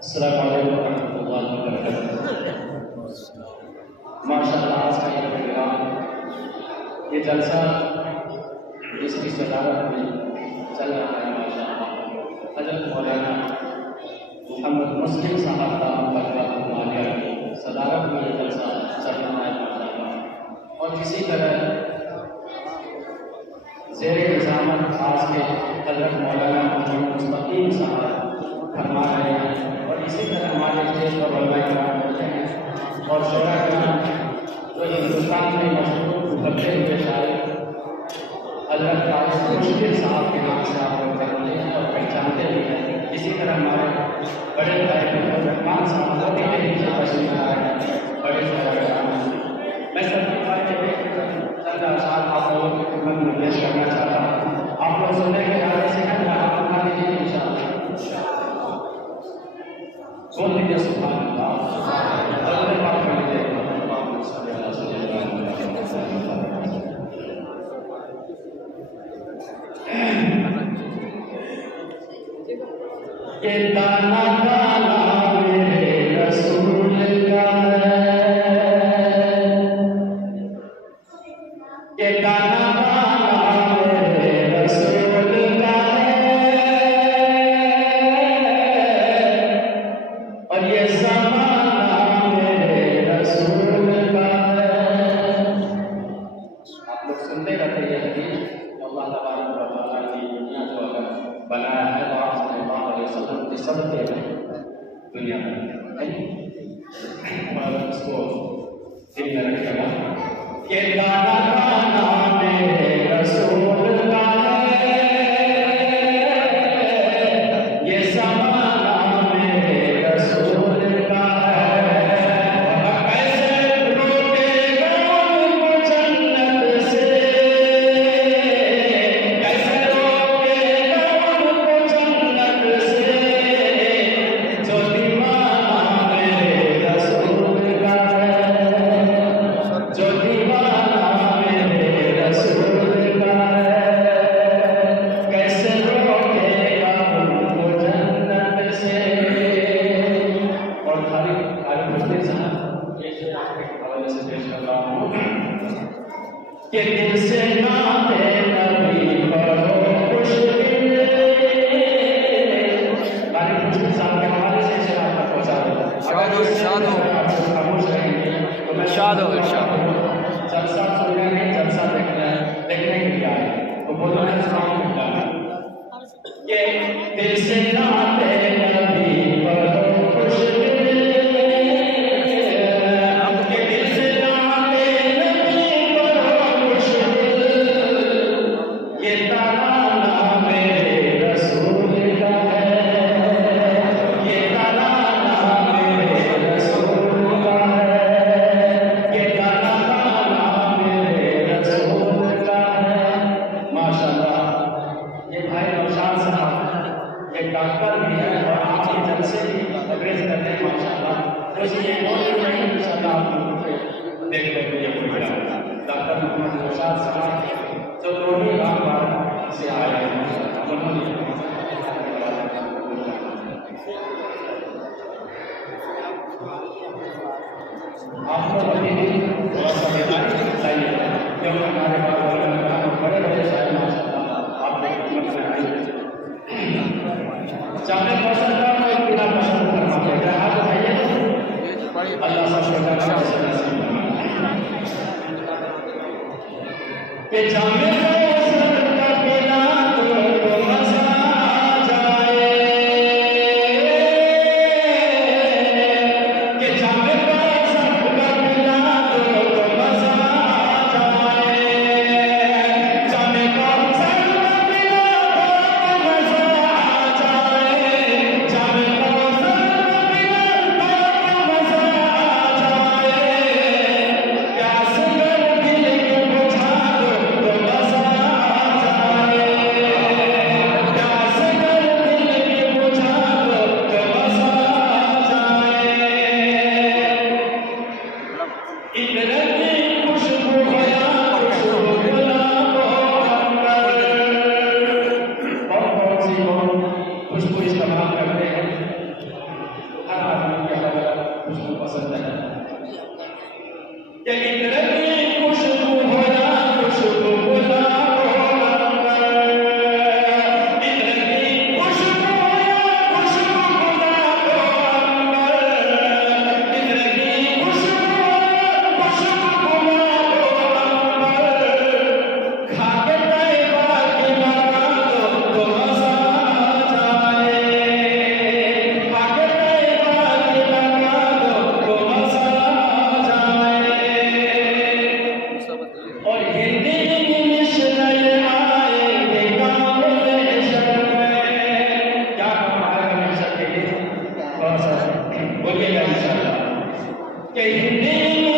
अस्सलामु अलैकुम वरहमतुल्लाहि वबरकातुहू। माशाअल्लाह आज का ये प्रोग्राम, ये जलसा जिसकी सदारत में चल रहा है, माशाअल्लाह हज़रत मौलाना मोहम्मद मुस्लिम साहब का बरकातुहू की सदारत में ये जलसा चल रहा है, माशाअल्लाह। और इसी तरह ज़ेरे निज़ामत आज के हज़रत मौलाना मोहम्मद मुस्तकीम साहब फरमा रहे हैं। और इसी तरह हमारे स्टेज पर उलमाए किराम होते हैं और शोरा किराम जो हिंदुस्तान में मशहूर उभरते हुए शायर हज़रत कासिम मुश्किल साहब के नाम से आप लोग जानते हैं और पहचानते भी हैं। इसी तरह हमारे बड़े भाई रहमान साहब वो भी नीचे तशरीफ ला रहे हैं, बड़े शोरा किराम। मैं सबके बारे में चंद अशार आप लोगों की खिदमत में पेश करना चाहता हूँ। आप लोग सुनने के आगे से हाथ उठा दीजिए इंशाअल्लाह। बोल दीजिए सुभान अल्लाह। ये दाना दाना मेरे रसूल का है, ये दाना दाना मेरे रसूल का है, और ये ज़माना मेरे रसूल का है। आप लोग सुनते रहते ये हदीस। अल्लाह तबारक व तआला की दुनिया जो अगर बनाया है तो आप सल्लल्लाहु अलैहि वसल्लम की सब दे दुनिया में और उसको दिल में रखिएगा। ये दाना दाना मेरे रसूल का है, ये ज़माना मेरे रसूल का है। कैसे रोकेगा उनको जन्नत से, कैसे रोकेगा उनको जन्नत से, जो दीवाना मेरे रसूल का है, जो दीवाना मेरे रसूल का है। कैसे रोकेगा उनको जन्नत से। और खाली मुस्लिम साहब ये आपके हवाले से पेश कर रहा हूँ कि दिल से नाते नबी पढ़ो खुशदिल। खाली मुस्लिम साहब के हवाले से इसे आप तक पहुँचा दो। इरशाद हो खामोश रहेंगे तो मैं इरशाद हो इरशाद। जलसा सुनने नहीं, जलसा देखने के लिए आए तो बोलो है ये दिल से नाते नबी पढ़ो खुशदिल, ये दिल से नाते नबी पढ़ो खुशदिल, ये तराना मेरे रसूल का है, ये तराना मेरे रसूल का है, ये तराना मेरे रसूल का है। माशाअल्लाह ये भाई नौशाद साहब एक डॉक्टर भी है और आपके जलसे भी अंग्रेज करते हैं, माशाअल्लाह। तो ये नहीं इंशाअल्लाह आप लोगों को देख लेंगे ये प्रोग्राम। डॉक्टर मोहम्मद नौशाद साहब जो दोनों बार से आए हैं, उन्होंने आप लोग अभी भी थोड़ा सा चाहिए क्योंकि हमारे पास बड़े बड़े शायर माशाअल्लाह आप लोग खिदमत में आए। चाहे पसंद का कोई बिना पसंद करना पड़ेगा। हाथ उठाइए, अल्लाह सबको नसीब के जामे बोलिएगा इंशाअल्लाह। कहीं दिल